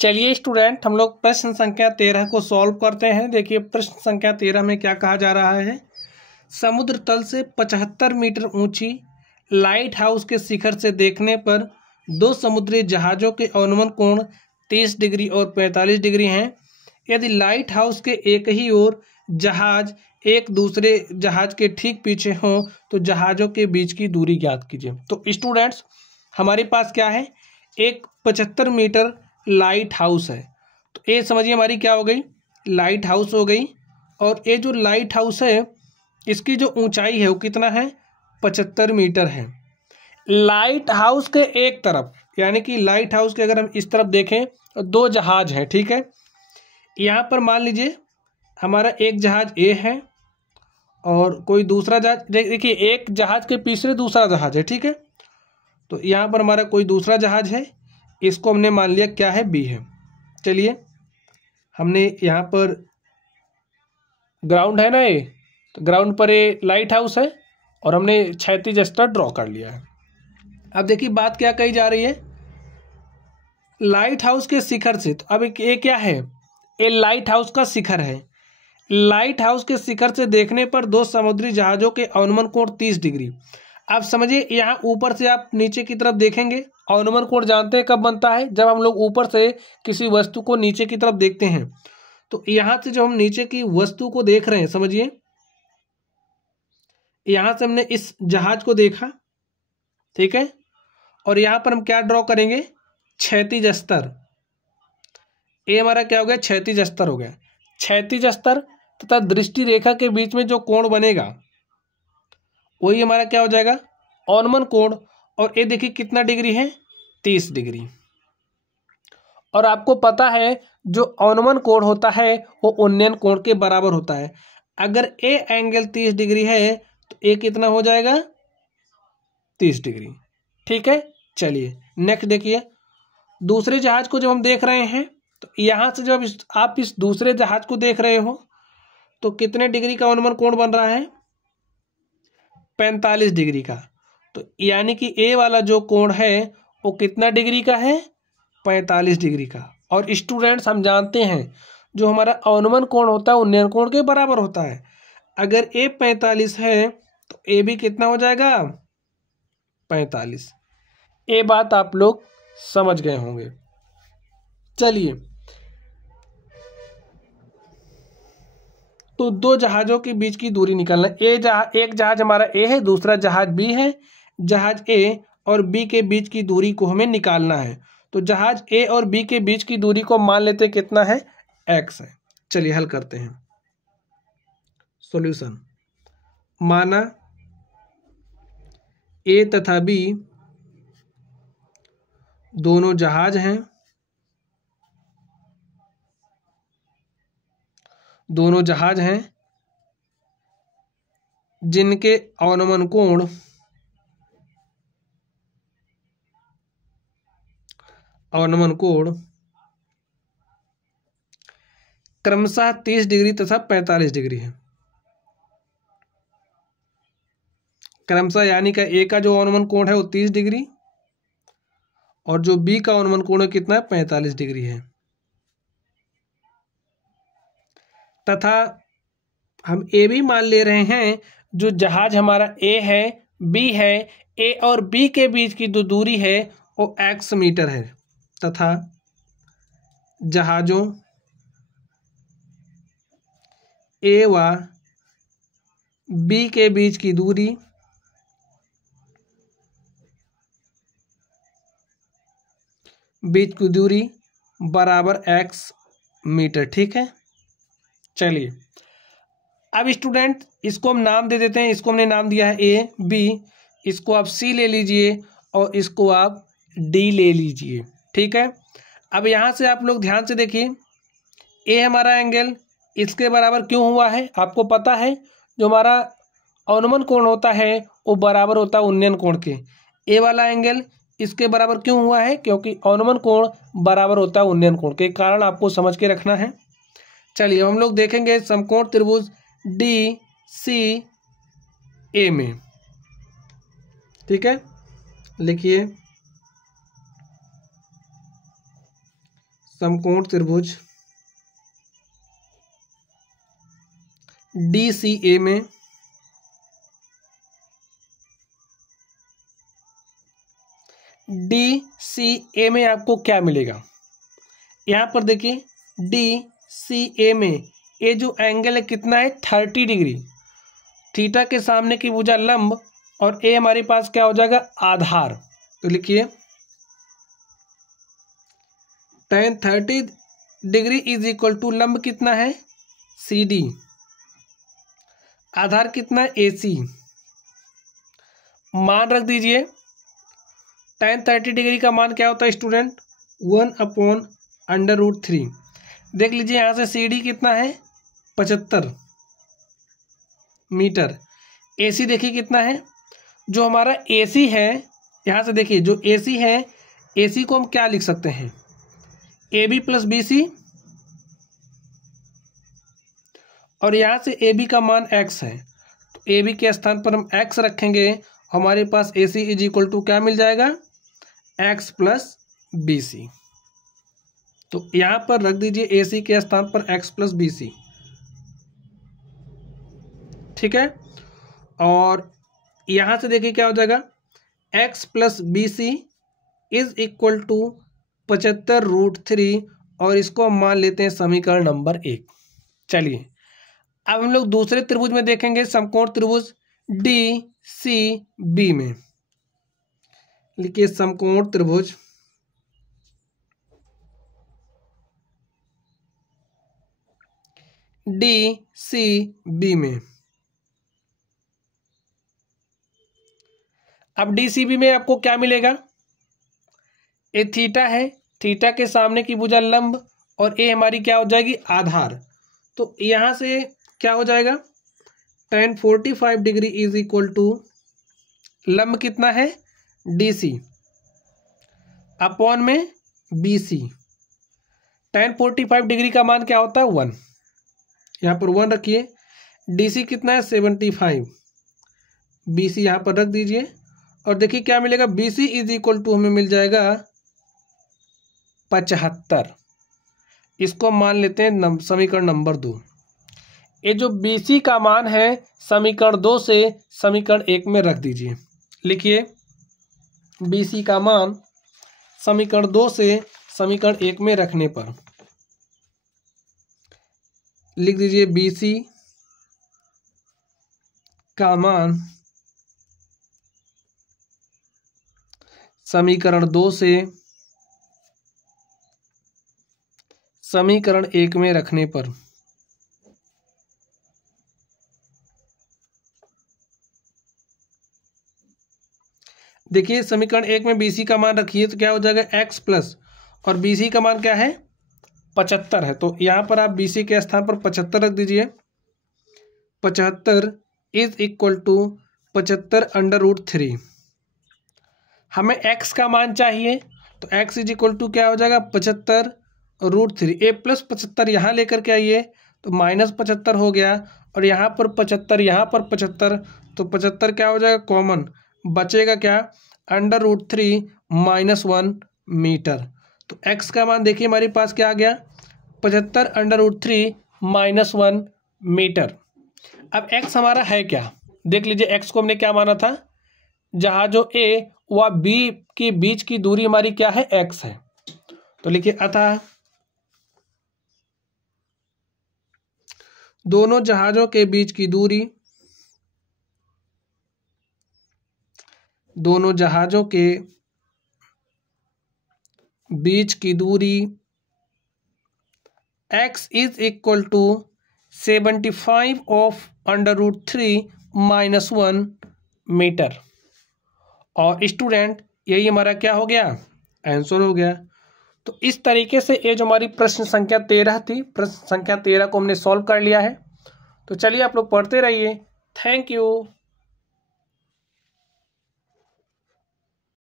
चलिए स्टूडेंट, हम लोग प्रश्न संख्या 13 को सॉल्व करते हैं। देखिए प्रश्न संख्या 13 में क्या कहा जा रहा है। समुद्र तल से 75 मीटर ऊंची लाइट हाउस के शिखर से देखने पर दो समुद्री जहाज़ों के अवनमन कोण 30 डिग्री और 45 डिग्री हैं। यदि लाइट हाउस के एक ही ओर जहाज एक दूसरे जहाज के ठीक पीछे हों तो जहाज़ों के बीच की दूरी ज्ञात कीजिए। तो स्टूडेंट्स, हमारे पास क्या है, एक 75 मीटर लाइट हाउस है। तो ये समझिए हमारी क्या हो गई, लाइट हाउस हो गई। और ये जो लाइट हाउस है इसकी जो ऊंचाई है वो कितना है, 75 मीटर है। लाइट हाउस के एक तरफ, यानी कि लाइट हाउस के अगर हम इस तरफ देखें तो दो जहाज हैं, ठीक है। यहाँ पर मान लीजिए हमारा एक जहाज ए है और कोई दूसरा जहाज, देखिए एक जहाज के पीछे दूसरा जहाज है, ठीक है। तो यहाँ पर हमारा कोई दूसरा जहाज है, इसको हमने मान लिया क्या है, बी है। चलिए हमने यहाँ पर ग्राउंड है ना, ये तो ग्राउंड पर ये लाइट हाउस है और हमने क्षैतिज स्तर ड्रॉ कर लिया है। अब देखिए बात क्या कही जा रही है, लाइट हाउस के शिखर से। तो अब ये क्या है, ये लाइट हाउस का शिखर है। लाइट हाउस के शिखर से देखने पर दो समुद्री जहाज़ों के अवनमन कोण 30 डिग्री। आप समझिए यहाँ ऊपर से आप नीचे की तरफ देखेंगे, अवनमन कोण जानते हैं कब बनता है, जब हम लोग ऊपर से किसी वस्तु को नीचे की तरफ देखते हैं। तो यहाँ से जो हम नीचे की वस्तु को देख रहे हैं, समझिए यहाँ से हमने इस जहाज को देखा, ठीक है। और यहाँ पर हम क्या ड्रॉ करेंगे, क्षैतिज स्तर। ये हमारा क्या हो गया, क्षैतिज स्तर हो गया। क्षैतिज स्तर तथा दृष्टि रेखा के बीच में जो कोण बनेगा वही हमारा क्या हो जाएगा, अवनमन कोण। और ये देखिए कितना डिग्री है, 30 डिग्री। और आपको पता है जो अवनमन कोण होता है वो उन्नयन कोण के बराबर होता है। अगर ए एंगल 30 डिग्री है तो ए कितना हो जाएगा, 30 डिग्री, ठीक है। चलिए नेक्स्ट देखिए, दूसरे जहाज को जब हम देख रहे हैं तो यहाँ से जब आप इस दूसरे जहाज को देख रहे हो तो कितने डिग्री का अवनमन कोण बन रहा है, 45 डिग्री का। तो यानी कि ए वाला जो कोण है वो कितना डिग्री का है, 45 डिग्री का। और स्टूडेंट्स, हम जानते हैं जो हमारा अवनमन कोण होता है उन्नयन कोण के बराबर होता है। अगर ए 45 है तो ए भी कितना हो जाएगा, 45। ये बात आप लोग समझ गए होंगे। चलिए, तो दो जहाज़ों के बीच की दूरी निकालना। एक जहाज हमारा ए है, दूसरा जहाज बी है। जहाज ए और बी के बीच की दूरी को हमें निकालना है। तो जहाज ए और बी के बीच की दूरी को मान लेते कितना है, x है। चलिए हल करते हैं। सॉल्यूशन, माना ए तथा बी दोनों जहाज हैं, दोनों जहाज हैं जिनके अवनमन कोण क्रमशः 30 डिग्री तथा 45 डिग्री है। क्रमशः यानी का ए का जो अवनमन कोण है वो 30 डिग्री और जो बी का अवनमन कोण है कितना है, 45 डिग्री है। तथा हम ये भी मान ले रहे हैं जो जहाज हमारा ए है, बी है, ए और बी के बीच की जो दूरी है वो x मीटर है। तथा जहाजों ए व बी के बीच की दूरी बराबर x मीटर, ठीक है। चलिए अब स्टूडेंट, इसको हम नाम दे देते हैं। इसको हमने नाम दिया है ए, बी, इसको आप सी ले लीजिए और इसको आप डी ले लीजिए, ठीक है। अब यहाँ से आप लोग ध्यान से देखिए, ए हमारा एंगल इसके बराबर क्यों हुआ है, आपको पता है जो हमारा अवनमन कोण होता है वो बराबर होता है उन्नयन कोण के। ए वाला एंगल इसके बराबर क्यों हुआ है, क्योंकि अवनमन कोण बराबर होता है उन्नयन कोण के। कारण आपको समझ के रखना है। चलिए हम लोग देखेंगे समकोण त्रिभुज डी सी ए में, ठीक है। लिखिए समकोण त्रिभुज DCA में आपको क्या मिलेगा। यहाँ पर देखिए DCA में ये जो एंगल है कितना है 30 डिग्री। थीटा के सामने की भुजा लंब और ए हमारे पास क्या हो जाएगा आधार। तो लिखिए tan 30 degree is equal to लंब कितना है CD, आधार कितना है AC। मान रख दीजिए tan 30 डिग्री का मान क्या होता है स्टूडेंट 1/√3। देख लीजिए यहाँ से CD कितना है 75 मीटर। AC देखिए कितना है, जो हमारा AC है यहाँ से देखिए जो AC है AC को हम क्या लिख सकते हैं AB + BC, और यहाँ से AB का मान x है तो AB के स्थान पर हम x रखेंगे, हमारे पास AC इज इक्वल टू क्या मिल जाएगा x + BC। तो यहाँ पर रख दीजिए AC के स्थान पर x + BC, ठीक है। और यहाँ से देखिए क्या हो जाएगा x + BC is equal to 75√3, और इसको हम मान लेते हैं समीकरण नंबर 1। चलिए अब हम लोग दूसरे त्रिभुज में देखेंगे, समकोण त्रिभुज DCB में। लिखिए समकोण त्रिभुज DCB में। अब DCB में आपको क्या मिलेगा, ए थीटा है, थीटा के सामने की भुजा लंब और ए हमारी क्या हो जाएगी आधार। तो यहाँ से क्या हो जाएगा tan 45 degree is equal to लंब कितना है DC अपॉन में BC। tan 45 डिग्री का मान क्या होता है 1, यहाँ पर 1 रखिए। DC कितना है 75, BC यहाँ पर रख दीजिए, और देखिए क्या मिलेगा BC इज इक्वल टू हमें मिल जाएगा 75। इसको मान लेते हैं समीकरण नंबर 2। ये जो BC का मान है समीकरण 2 से समीकरण 1 में रख दीजिए। लिखिए BC का मान समीकरण 2 से समीकरण 1 में रखने पर लिख दीजिए BC का मान समीकरण 2 से समीकरण 1 में रखने पर देखिए समीकरण 1 में BC का मान रखिए तो क्या हो जाएगा x प्लस, और BC का मान क्या है 75 है, तो यहाँ पर आप BC के स्थान पर 75 रख दीजिए। 75 इज इक्वल टू 75√3। हमें x का मान चाहिए तो x इज इक्वल टू क्या हो जाएगा 75√3। a प्लस 75 यहाँ लेकर के आइए तो -75 हो गया, और यहाँ पर 75 यहाँ पर 75, तो 75 क्या हो जाएगा कॉमन, बचेगा क्या √3 -1 मीटर। तो x का मान देखिए हमारे पास क्या आ गया 75√3 -1 मीटर। अब x हमारा है क्या, देख लीजिए x को हमने क्या माना था, जहाँ जो A व B के बीच की दूरी हमारी क्या है x है। तो लिखिए अतः दोनों जहाजों के बीच की दूरी, दोनों जहाजों के बीच की दूरी x is equal to 75/√3 -1 metre. और स्टूडेंट यही हमारा क्या हो गया आंसर हो गया। तो इस तरीके से ये जो हमारी प्रश्न संख्या 13 थी, प्रश्न संख्या 13 को हमने सॉल्व कर लिया है। तो चलिए आप लोग पढ़ते रहिए। Thank you.